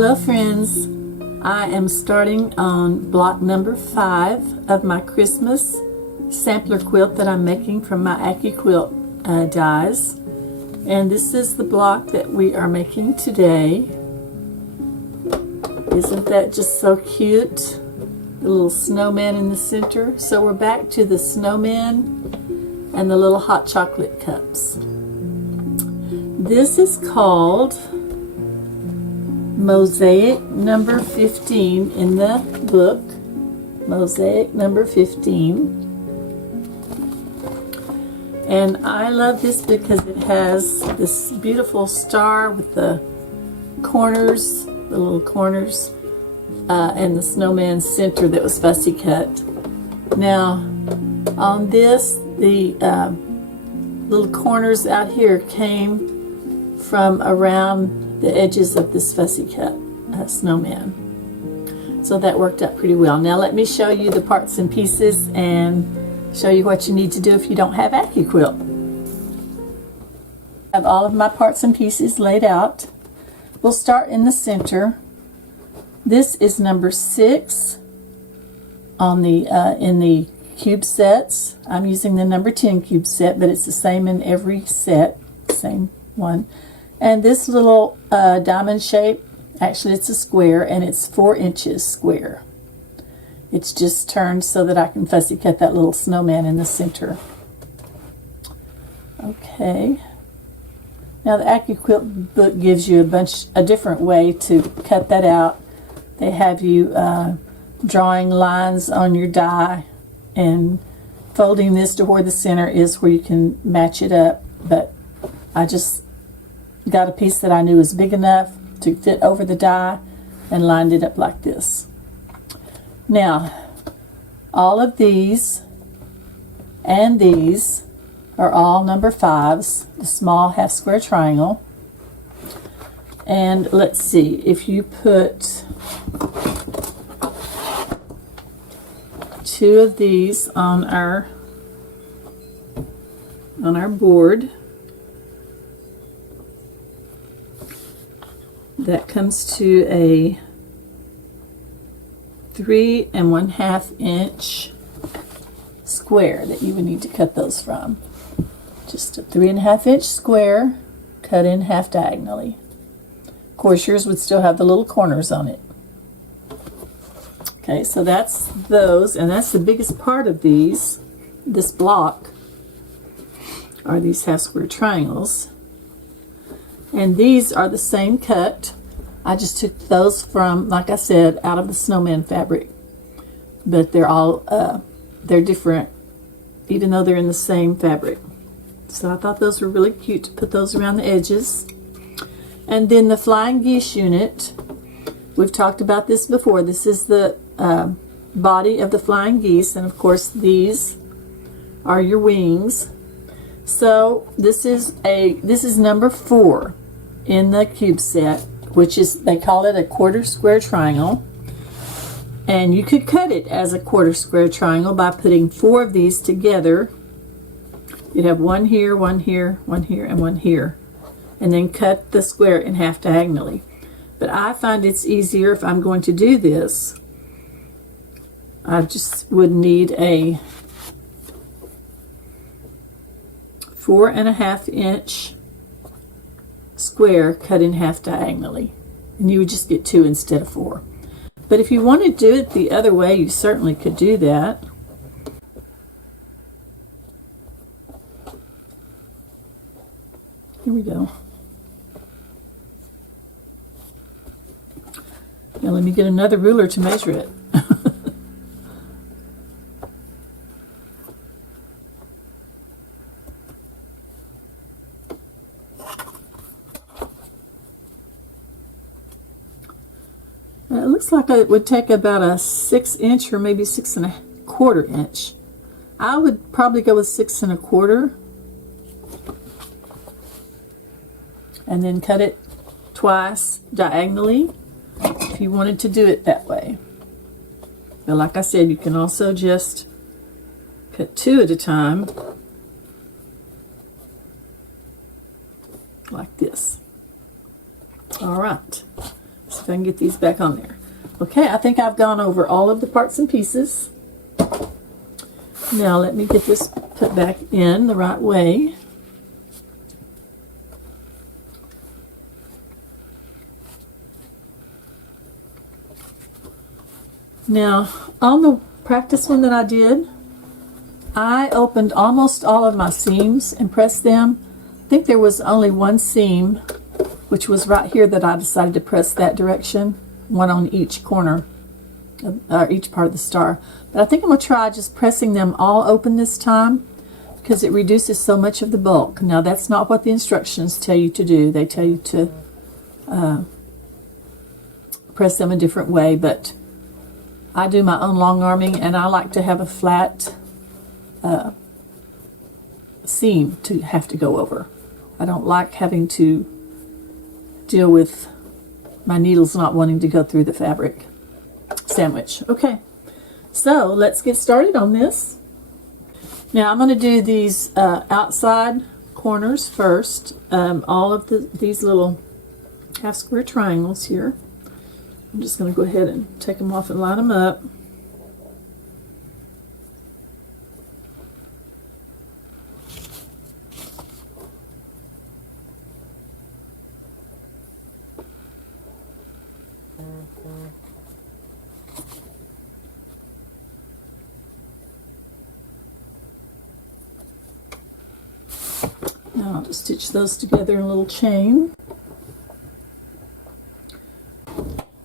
Hello friends, I am starting on block number 5 of my Christmas sampler quilt that I'm making from my Accuquilt dies, and this is the block that we are making today. Isn't that just so cute? The little snowman in the center. So we're back to the snowman and the little hot chocolate cups. This is called Mosaic number 15 in the book. Mosaic number 15. And I love this because it has this beautiful star with the corners, the little corners, and the snowman center that was fussy cut. Now, on this, the little corners out here came from around the edges of this fussy cut snowman. So that worked out pretty well. Now let me show you the parts and pieces and show you what you need to do if you don't have Accuquilt. I have all of my parts and pieces laid out. We'll start in the center. This is number 6 on the in the Qube sets. I'm using the number 10 Qube set, but it's the same in every set, same one. And this little diamond shape, actually it's a square, and it's 4 inches square. It's just turned so that I can fussy cut that little snowman in the center. Okay. Now the Accuquilt book gives you a different way to cut that out. They have you drawing lines on your die and folding this to where the center is where you can match it up. But I just got a piece that I knew was big enough to fit over the die and lined it up like this. Now, all of these and these are all number 5s, the small half square triangle. And let's see, if you put 2 of these on our board, that comes to a 3 1/2 inch square that you would need to cut those from. Just a 3 1/2 inch square cut in half diagonally. Of course, yours would still have the little corners on it. Okay, so that's those, and that's the biggest part of these. This block are these half square triangles. And these are the same cut. I just took those from, like I said, out of the snowman fabric. But they're all, they're different, even though they're in the same fabric. So I thought those were really cute to put those around the edges. And then the flying geese unit, we've talked about this before. This is the body of the flying geese, and of course these are your wings. So this is number 4 in the Qube set, which is, they call it a 1/4 square triangle. And you could cut it as a 1/4 square triangle by putting 4 of these together. You'd have one here, one here, one here, and one here. And then cut the square in half diagonally. But I find it's easier if I'm going to do this. I just would need a 4 1/2 inch square cut in half diagonally, and you would just get 2 instead of 4. But if you want to do it the other way, you certainly could do that. Here we go. Now let me get another ruler to measure it. It looks like it would take about a 6 inch or maybe 6 1/4 inch. I would probably go with 6 1/4 and then cut it twice diagonally if you wanted to do it that way. But like I said, you can also just cut 2 at a time like this. All right. So if I can get these back on there. Okay, I think I've gone over all of the parts and pieces. Now let me get this put back in the right way. Now, on the practice one that I did, I opened almost all of my seams and pressed them. I think there was only one seam, which was right here, that I decided to press that direction, one on each corner, or each part of the star. But I think I'm going to try just pressing them all open this time, because it reduces so much of the bulk. Now, that's not what the instructions tell you to do. They tell you to press them a different way, but I do my own long arming, and I like to have a flat seam to have to go over. I don't like having to deal with my needles not wanting to go through the fabric sandwich. Okay, so let's get started on this. Now I'm going to do these outside corners first. All of these little half square triangles here. I'm just going to go ahead and take them off and line them up. Now I'll just stitch those together in a little chain.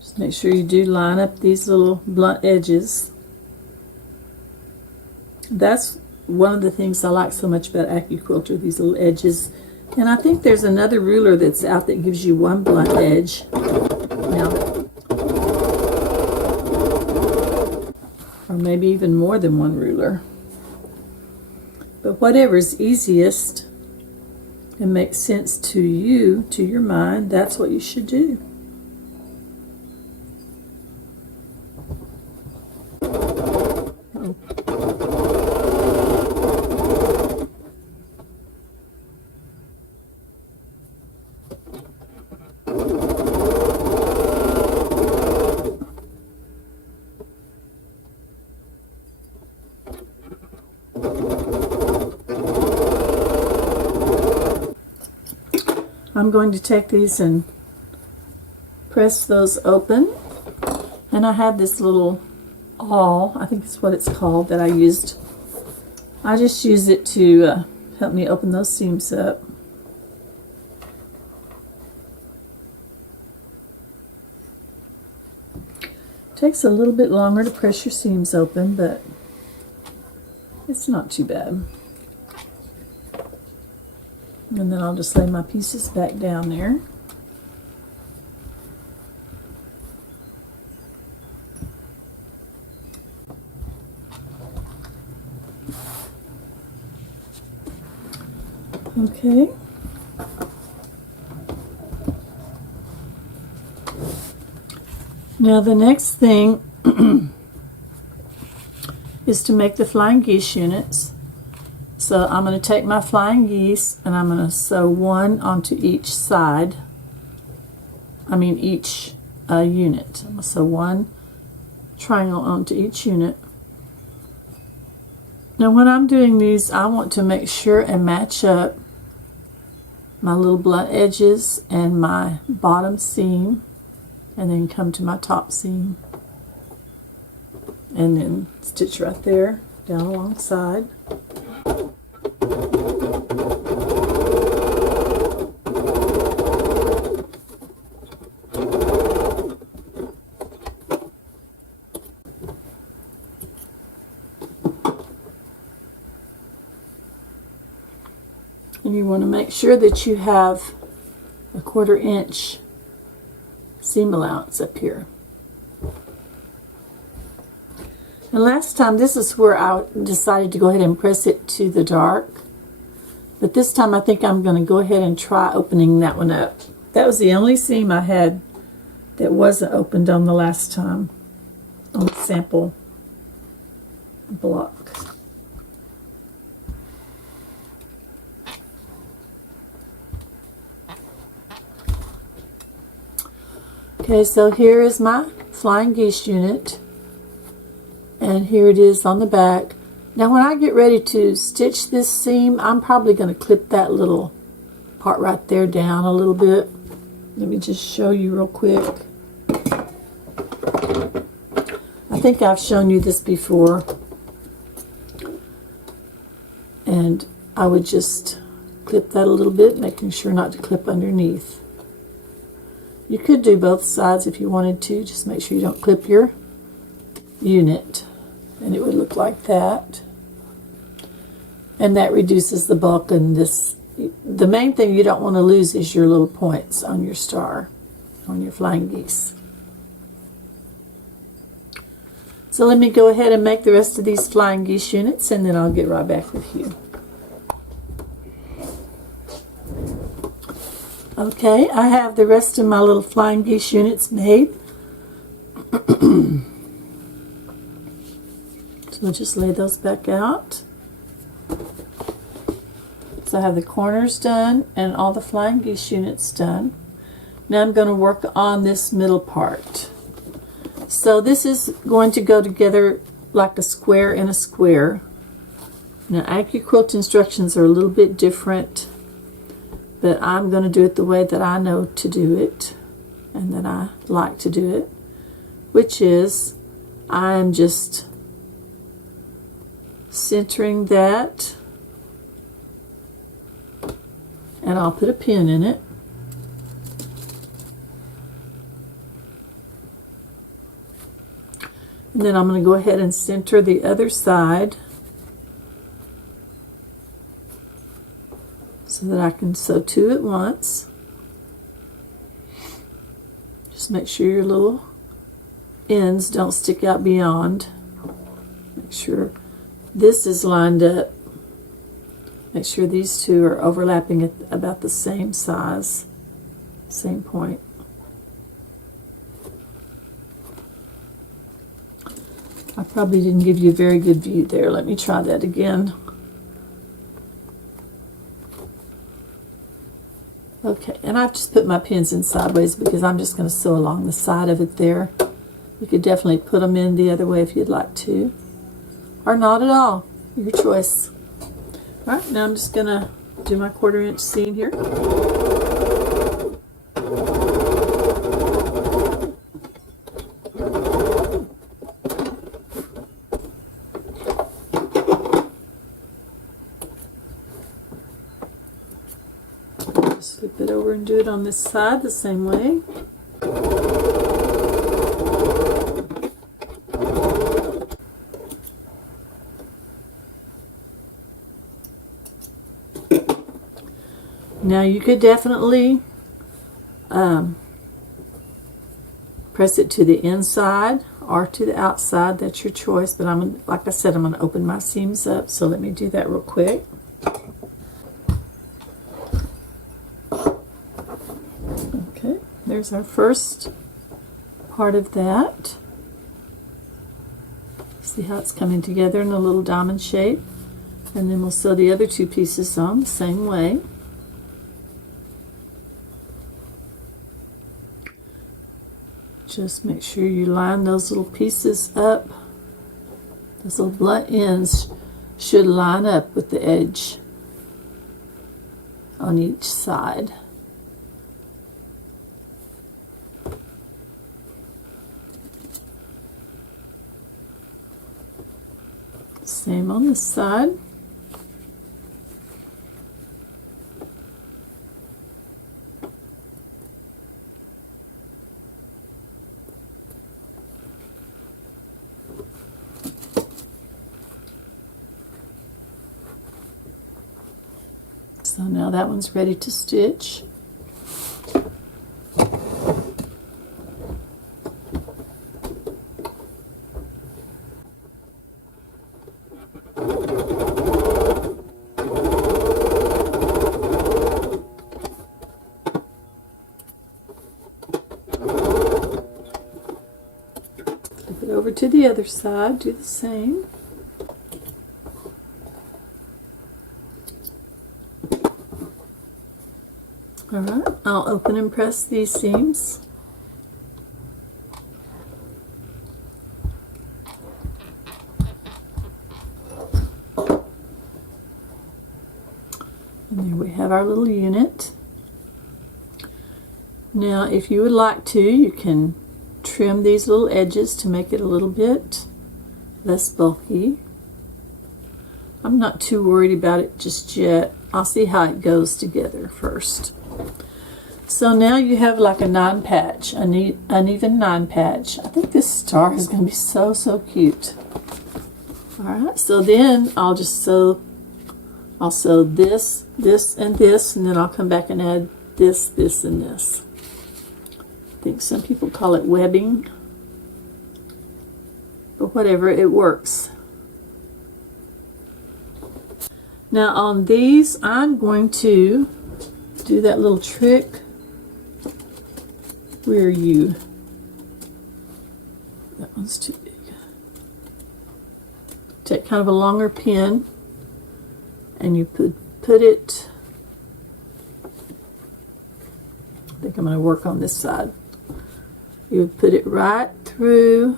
Just make sure you do line up these little blunt edges. That's one of the things I like so much about Accuquilt, are these little edges. And I think there's another ruler that's out that gives you one blunt edge. Now, or maybe even more than one ruler. But whatever's easiest and makes sense to you, to your mind, that's what you should do. I'm going to take these and press those open, and I have this little awl, I think it's what it's called, that I used. I just use it to help me open those seams up. Takes a little bit longer to press your seams open, but it's not too bad. And then I'll just lay my pieces back down there. Okay. Now the next thing is to make the flying geese units. So I'm going to take my flying geese and I'm going to sew one onto each side. Each unit. I'm going to sew one triangle onto each unit. Now when I'm doing these, I want to make sure and match up my little blunt edges and my bottom seam, and then come to my top seam and then stitch right there down alongside. And you want to make sure that you have a 1/4 inch seam allowance up here. And last time, this is where I decided to go ahead and press it to the dark. But this time I think I'm going to go ahead and try opening that one up. That was the only seam I had that wasn't opened on the last time, on the sample block. Okay, so here is my flying geese unit, and here it is on the back. Now when I get ready to stitch this seam, I'm probably going to clip that little part right there down a little bit. Let me just show you real quick. I think I've shown you this before, and I would just clip that a little bit, making sure not to clip underneath. You could do both sides if you wanted to. Just make sure you don't clip your unit, and it would look like that. And that reduces the bulk. And this, the main thing you don't want to lose is your little points on your star, on your flying geese. So let me go ahead and make the rest of these flying geese units, and then I'll get right back with you. Okay, I have the rest of my little flying geese units made. So we'll just lay those back out. So I have the corners done and all the flying geese units done. Now I'm going to work on this middle part. So this is going to go together like a square in a square. Now Accuquilt instructions are a little bit different, but I'm going to do it the way that I know to do it and that I like to do it, which is I'm just centering that, and I'll put a pin in it. And then I'm going to go ahead and center the other side so that I can sew two at once. Just make sure your little ends don't stick out beyond. Make sure this is lined up. Make sure these two are overlapping at about the same size, same point. I probably didn't give you a very good view there. Let me try that again. Okay, and I've just put my pins in sideways because I'm just going to sew along the side of it there. You could definitely put them in the other way if you'd like to, or not at all. Your choice. All right, now I'm just going to do my 1/4 inch seam here. Just flip it over and do it on this side the same way. Now you could definitely press it to the inside or to the outside. That's your choice, but like I said, I'm going to open my seams up, so let me do that real quick. Okay, there's our first part of that. See how it's coming together in a little diamond shape, and then we'll sew the other two pieces on the same way. Just make sure you line those little pieces up. Those little blunt ends should line up with the edge on each side. Same on this side. So now that one's ready to stitch. Flip it over to the other side, do the same. Alright, I'll open and press these seams. And there we have our little unit. Now, if you would like to, you can trim these little edges to make it a little bit less bulky. I'm not too worried about it just yet. I'll see how it goes together first. So now you have like a 9 patch, an uneven 9 patch. I think this star is going to be so, so cute. Alright, so then I'll sew this, this, and this, and then I'll come back and add this, this, and this. I think some people call it webbing, but whatever, it works. Now on these, I'm going to do that little trick. Where are you? That one's too big. Take kind of a longer pin and you put it, I think I'm going to work on this side. You would put it right through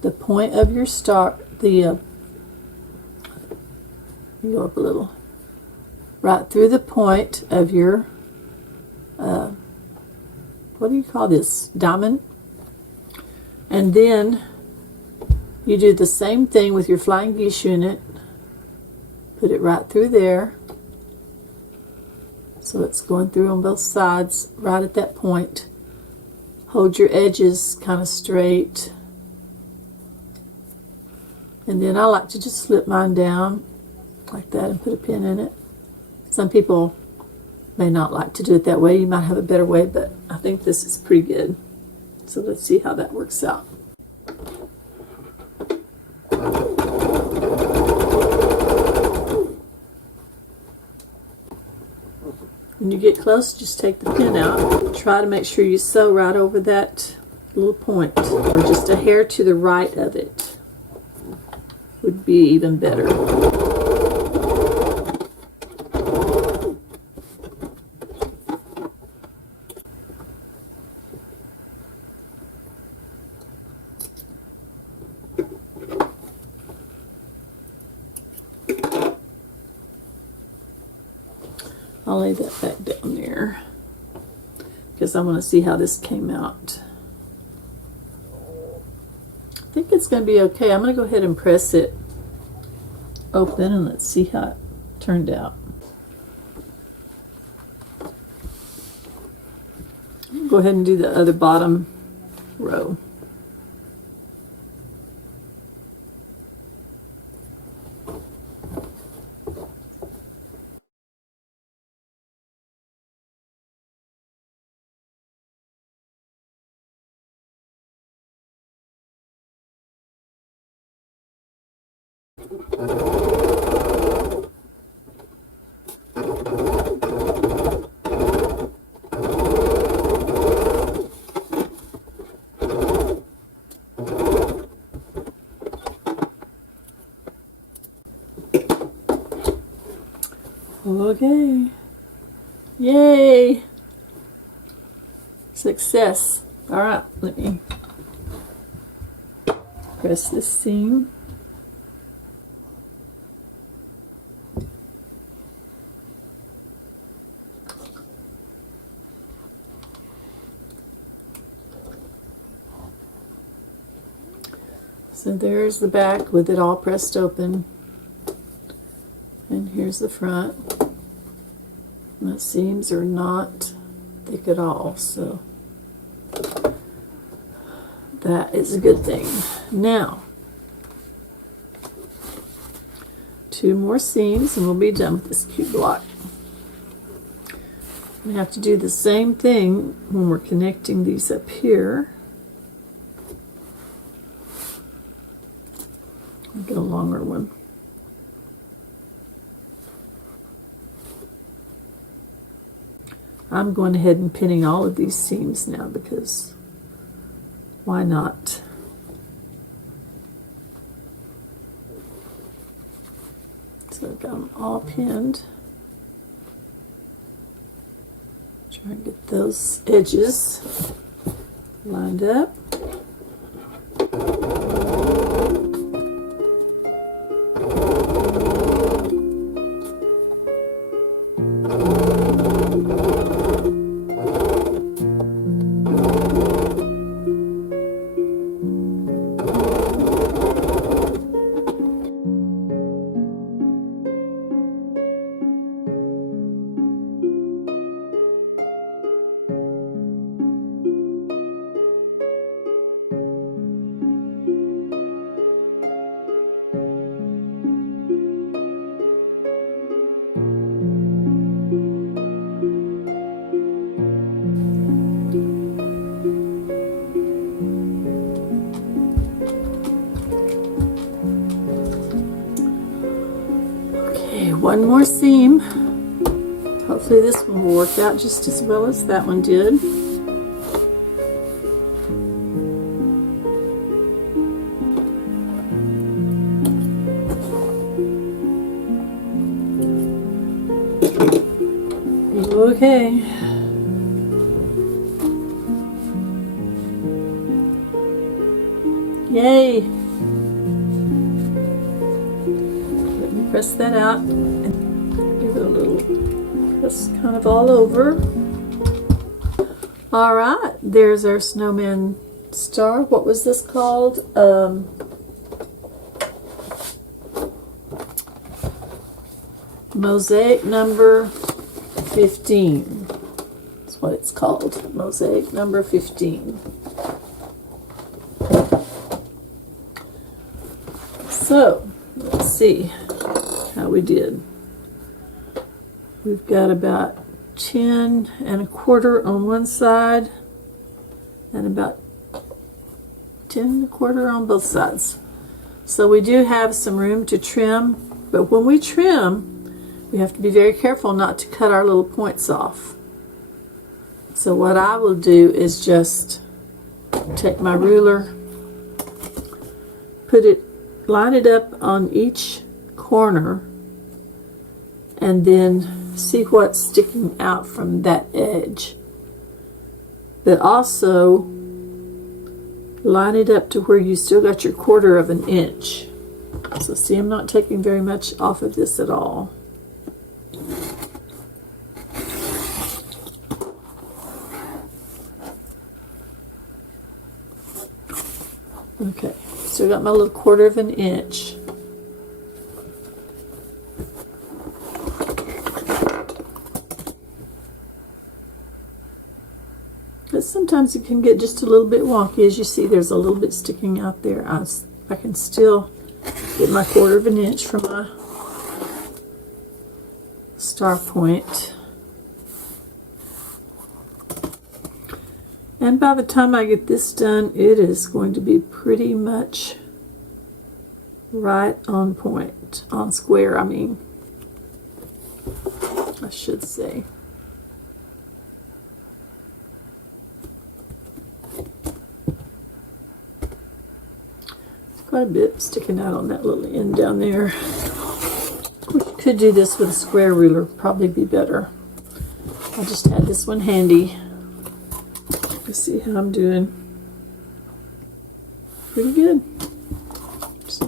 the point of your star, you go up a little, right through the point of your, what do you call this, diamond? And then you do the same thing with your flying geese unit. Put it right through there. So it's going through on both sides, right at that point. Hold your edges kind of straight. And then I like to just slip mine down like that and put a pin in it. Some people may not like to do it that way. You might have a better way, but I think this is pretty good. So let's see how that works out. When you get close, just take the pin out. Try to make sure you sew right over that little point, or just a hair to the right of it would be even better. I'll lay that back down there because I want to see how this came out. I think it's going to be okay. I'm going to go ahead and press it open and let's see how it turned out. I'll go ahead and do the other bottom row. Okay. Yay! Success. All right, let me press this seam. So there's the back with it all pressed open. And here's the front. And the seams are not thick at all, so that is a good thing. Now, 2 more seams and we'll be done with this cute block. We have to do the same thing when we're connecting these up here. I'll get a longer one. I'm going ahead and pinning all of these seams now because why not? So I've got them all pinned. Try and get those edges lined up. one more seam. Hopefully this one will work out just as well as that one did. Okay. Yay! Let me press that out and give it a little press kind of all over. Alright, there's our snowman star. What was this called? Mosaic number 15. That's what it's called. Mosaic number 15. So, let's see how we did. We've got about 10 1/4 on one side and about 10 1/4 on both sides. So we do have some room to trim, but when we trim, we have to be very careful not to cut our little points off. So what I will do is just take my ruler, line it up on each corner, and then see what's sticking out from that edge. But also line it up to where you still got your 1/4 of an inch. So see, I'm not taking very much off of this at all. Okay, so I got my little 1/4 of an inch. But sometimes it can get just a little bit wonky. As you see, there's a little bit sticking out there. I can still get my 1/4 of an inch from my star point. And by the time I get this done, it is going to be pretty much right on point, on square, I should say. Quite a bit sticking out on that little end down there. We could do this with a square ruler, probably be better. I just had this one handy. Let's see how I'm doing. Pretty good. Just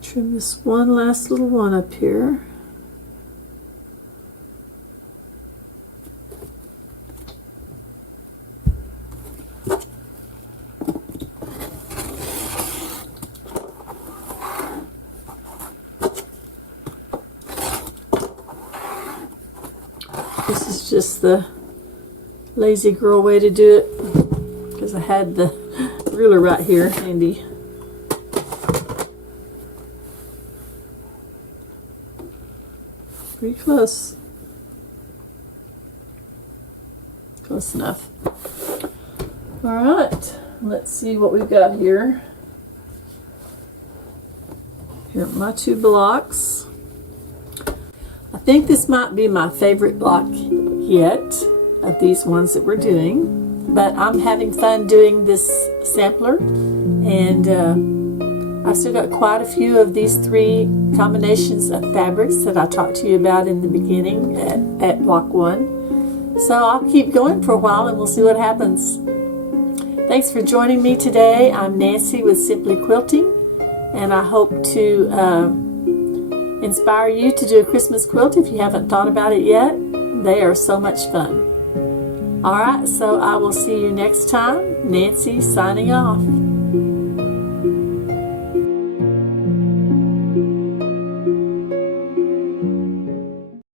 trim this one last little one up here. This is just the lazy girl way to do it, because I had the ruler right here handy. Pretty close. Close enough. Alright, let's see what we've got here. Here are my 2 blocks. I think this might be my favorite block yet of these ones that we're doing, but I'm having fun doing this sampler, and I've still got quite a few of these 3 combinations of fabrics that I talked to you about in the beginning at block 1. So I'll keep going for a while and we'll see what happens. Thanks for joining me today. I'm Nancy with Simply Quilting, and I hope to inspire you to do a Christmas quilt if you haven't thought about it yet. They are so much fun. Alright, so I will see you next time. Nancy signing off.